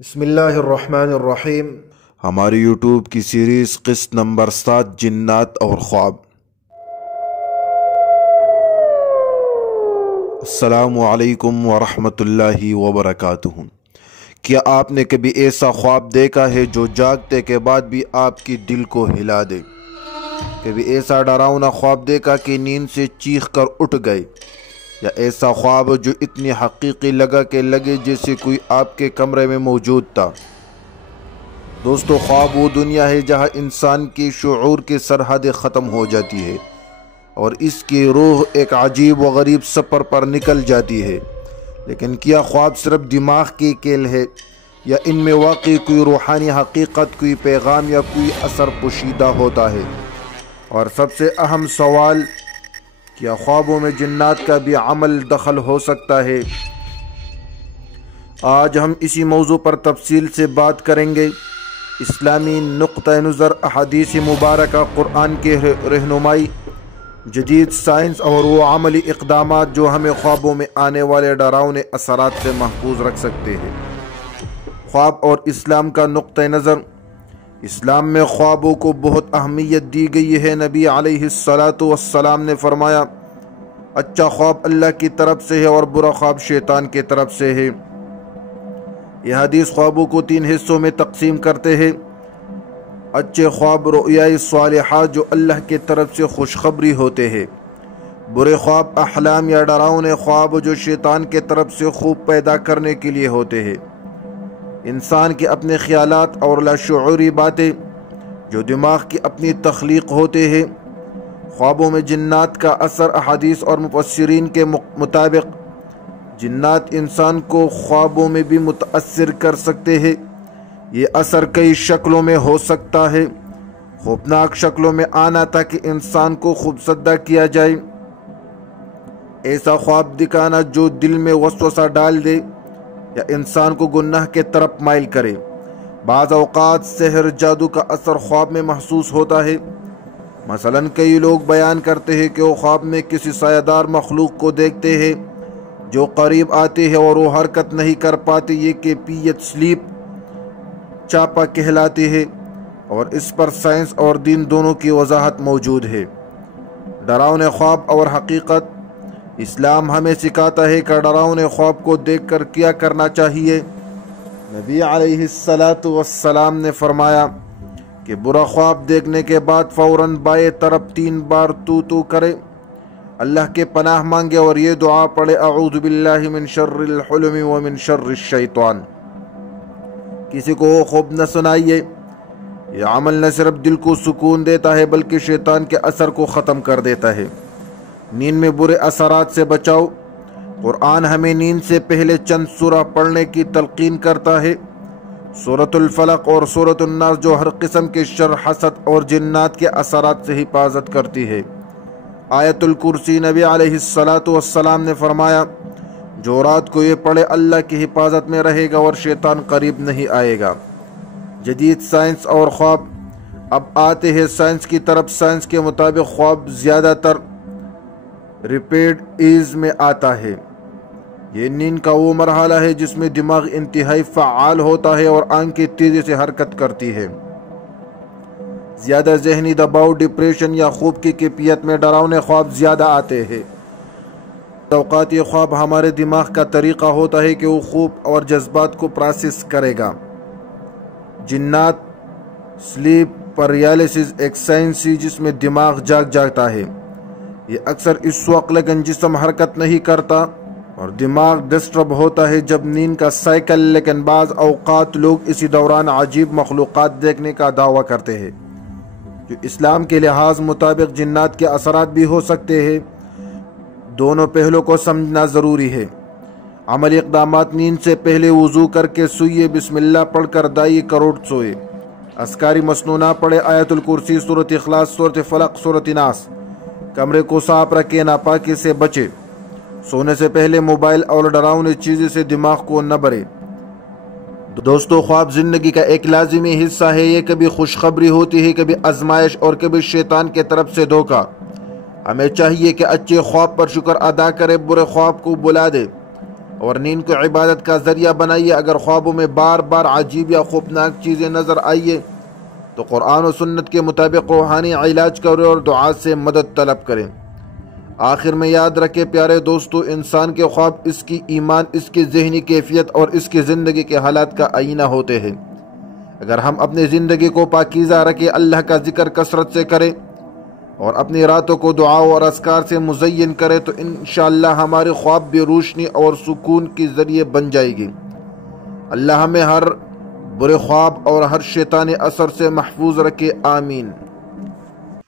بسم اللہ الرحمن الرحیم۔ ہماری یوٹیوب کی سیریز قسط نمبر 7 جنات اور خواب۔ السلام علیکم ورحمۃ اللہ وبرکاتہ۔ کیا آپ نے کبھی ایسا خواب دیکھا ہے جو جاگتے کے بعد بھی آپ کی دل کو ہلا دے؟ کبھی ایسا ڈراؤنا خواب دیکھا کہ نیند سے چیخ کر اٹھ گئے؟ یا ایسا خواب جو اتنی حقیقی لگے جیسے کوئی آپ کے کمرے میں موجود تھا؟ دوستو، خواب وہ دنیا ہے جہاں انسان کی شعور کی سرحدیں ختم ہو جاتی ہے اور اس کی روح ایک عجیب و غریب سفر پر نکل جاتی ہے۔ لیکن کیا خواب صرف دماغ کی کھیل ہے یا ان میں واقعی کوئی روحانی حقیقت، کوئی پیغام یا کوئی اثر پوشیدہ ہوتا ہے؟ اور سب سے اہم سوال، کیا خوابوں میں جنات کا بھی عمل دخل ہو سکتا ہے؟ آج ہم اسی موضوع پر تفصیل سے بات کریں گے۔ اسلامی نقطہ نظر، احادیث مبارکہ، قرآن کی رہنمائی، جدید سائنس اور وہ عملی اقدامات جو ہمیں خوابوں میں آنے والے ڈراؤنے اثرات سے محفوظ رکھ سکتے ہیں۔ خواب اور اسلام کا نقطہ نظر۔ اسلام میں خوابوں کو بہت اہمیت دی گئی ہے۔ نبی علیہ السلام نے فرمایا، اچھا خواب اللہ کی طرف سے ہے اور برا خواب شیطان کی طرف سے ہے۔ یہ حدیث خوابوں کو 3 حصوں میں تقسیم کرتے ہیں۔ اچھے خواب رؤیائے صالحات جو اللہ کی طرف سے خوشخبری ہوتے ہیں۔ برے خواب احلام یا ڈراؤنے خواب جو شیطان کی طرف سے خوب پیدا کرنے کے لیے ہوتے ہیں۔ انسان کے اپنے خیالات اور لاشعوری باتیں جو دماغ کی اپنی تخلیق ہوتے ہیں۔ خوابوں میں جنات کا اثر۔ احادیث اور مفسرین کے مطابق جنات انسان کو خوابوں میں بھی متاثر کر سکتے ہیں۔ یہ اثر کئی شکلوں میں ہو سکتا ہے۔ خوفناک شکلوں میں آنا تاکہ انسان کو خوفزدہ کیا جائے، ایسا خواب دکھانا جو دل میں وسوسہ ڈال دے یا انسان کو گناہ کے طرف مائل کرے۔ بعض اوقات سحر، جادو کا اثر خواب میں محسوس ہوتا ہے۔ مثلاً کئی لوگ بیان کرتے ہیں کہ وہ خواب میں کسی سایہ دار مخلوق کو دیکھتے ہیں جو قریب آتے ہیں اور وہ حرکت نہیں کر پاتے۔ یہ کیفیت سلیپ چاپا کہلاتی ہے اور اس پر سائنس اور دین دونوں کی وضاحت موجود ہے۔ ڈراؤنے خواب اور حقیقت۔ اسلام ہمیں سکھاتا ہے کہ ڈراؤنے خواب کو دیکھ کر کیا کرنا چاہیے۔ نبی علیہ السلام نے فرمایا کہ برا خواب دیکھنے کے بعد فوراً بائیں طرف 3 بار تو کرے، اللہ کے پناہ مانگے اور یہ دعا پڑھے، اعوذ باللہ من شر الحلم ومن شر الشیطان۔ کسی کو خواب نہ سنائیے۔ یہ عمل نہ صرف دل کو سکون دیتا ہے بلکہ شیطان کے اثر کو ختم کر دیتا ہے۔ نیند میں برے اثرات سے بچاؤ۔ قرآن ہمیں نیند سے پہلے چند سورہ پڑھنے کی تلقین کرتا ہے۔ سورۃ الفلق اور سورۃ الناس جو ہر قسم کے شر، حسد اور جنات کے اثرات سے حفاظت کرتی ہے۔ آیت الکرسی، نبی علیہ السلام نے فرمایا، جو رات کو یہ پڑھے اللہ کی حفاظت میں رہے گا اور شیطان قریب نہیں آئے گا۔ جدید سائنس اور خواب۔ اب آتے ہیں سائنس کی طرف۔ سائنس کے مطابق خواب زیادہ تر ریپیڈ ایز میں آتا ہے۔ یہ نیند کا وہ مرحلہ ہے جس میں دماغ انتہائی فعال ہوتا ہے اور آنکھیں تیزی سے حرکت کرتی ہے۔ زیادہ ذہنی دباؤ، ڈپریشن یا خوف کی کیفیت میں ڈراؤنے خواب زیادہ آتے ہیں۔ اوقات یہ خواب ہمارے دماغ کا طریقہ ہوتا ہے کہ وہ خوف اور جذبات کو پروسیس کرے گا۔ جنات، سلیپ پیرالیسس ایک سائنس ہے جس میں دماغ جاگتا ہے۔ یہ اکثر اس وقت لیکن جسم حرکت نہیں کرتا اور دماغ ڈسٹرب ہوتا ہے جب نیند کا سائیکل۔ لیکن بعض اوقات لوگ اسی دوران عجیب مخلوقات دیکھنے کا دعویٰ کرتے ہیں جو اسلام کے لحاظ مطابق جنات کے اثرات بھی ہو سکتے ہیں۔ دونوں پہلوں کو سمجھنا ضروری ہے۔ عملی اقدامات: نیند سے پہلے وضو کر کے سوئیے، بسم اللہ پڑھ کر دائی کروٹ سوئے، اذکار مسنونہ پڑھے، آیت الکرسی، سورۃ اخلاص، سورۃ فلق، سورۃ ناس۔ کمرے کو صاف رکھے، ناپاکی سے بچے۔ سونے سے پہلے موبائل اور ڈراؤنے چیزیں سے دماغ کو نہ بھرے۔ دوستو، خواب زندگی کا ایک لازمی حصہ ہے۔ یہ کبھی خوشخبری ہوتی ہے، کبھی آزمائش اور کبھی شیطان کی طرف سے دھوکہ۔ ہمیں چاہیے کہ اچھے خواب پر شکر ادا کرے، برے خواب کو بلا دے اور نیند کو عبادت کا ذریعہ بنائیے۔ اگر خوابوں میں بار بار عجیب یا خوفناک چیزیں نظر آئیے تو قرآن و سنت کے مطابق روحانی علاج کریں اور دعا سے مدد طلب کریں۔ آخر میں یاد رکھیں پیارے دوستو، انسان کے خواب اس کی ایمان، اس کی ذہنی کیفیت اور اس کی زندگی کے حالات کا آئینہ ہوتے ہیں۔ اگر ہم اپنی زندگی کو پاکیزہ رکھیں، اللہ کا ذکر کثرت سے کریں اور اپنی راتوں کو دعا اور اذکار سے مزین کریں تو انشاءاللہ ہمارے خواب بھی روشنی اور سکون کے ذریعے بن جائے گی۔ اللہ ہمیں ہر برے خواب اور ہر شیطانی اثر سے محفوظ رکھے، آمین۔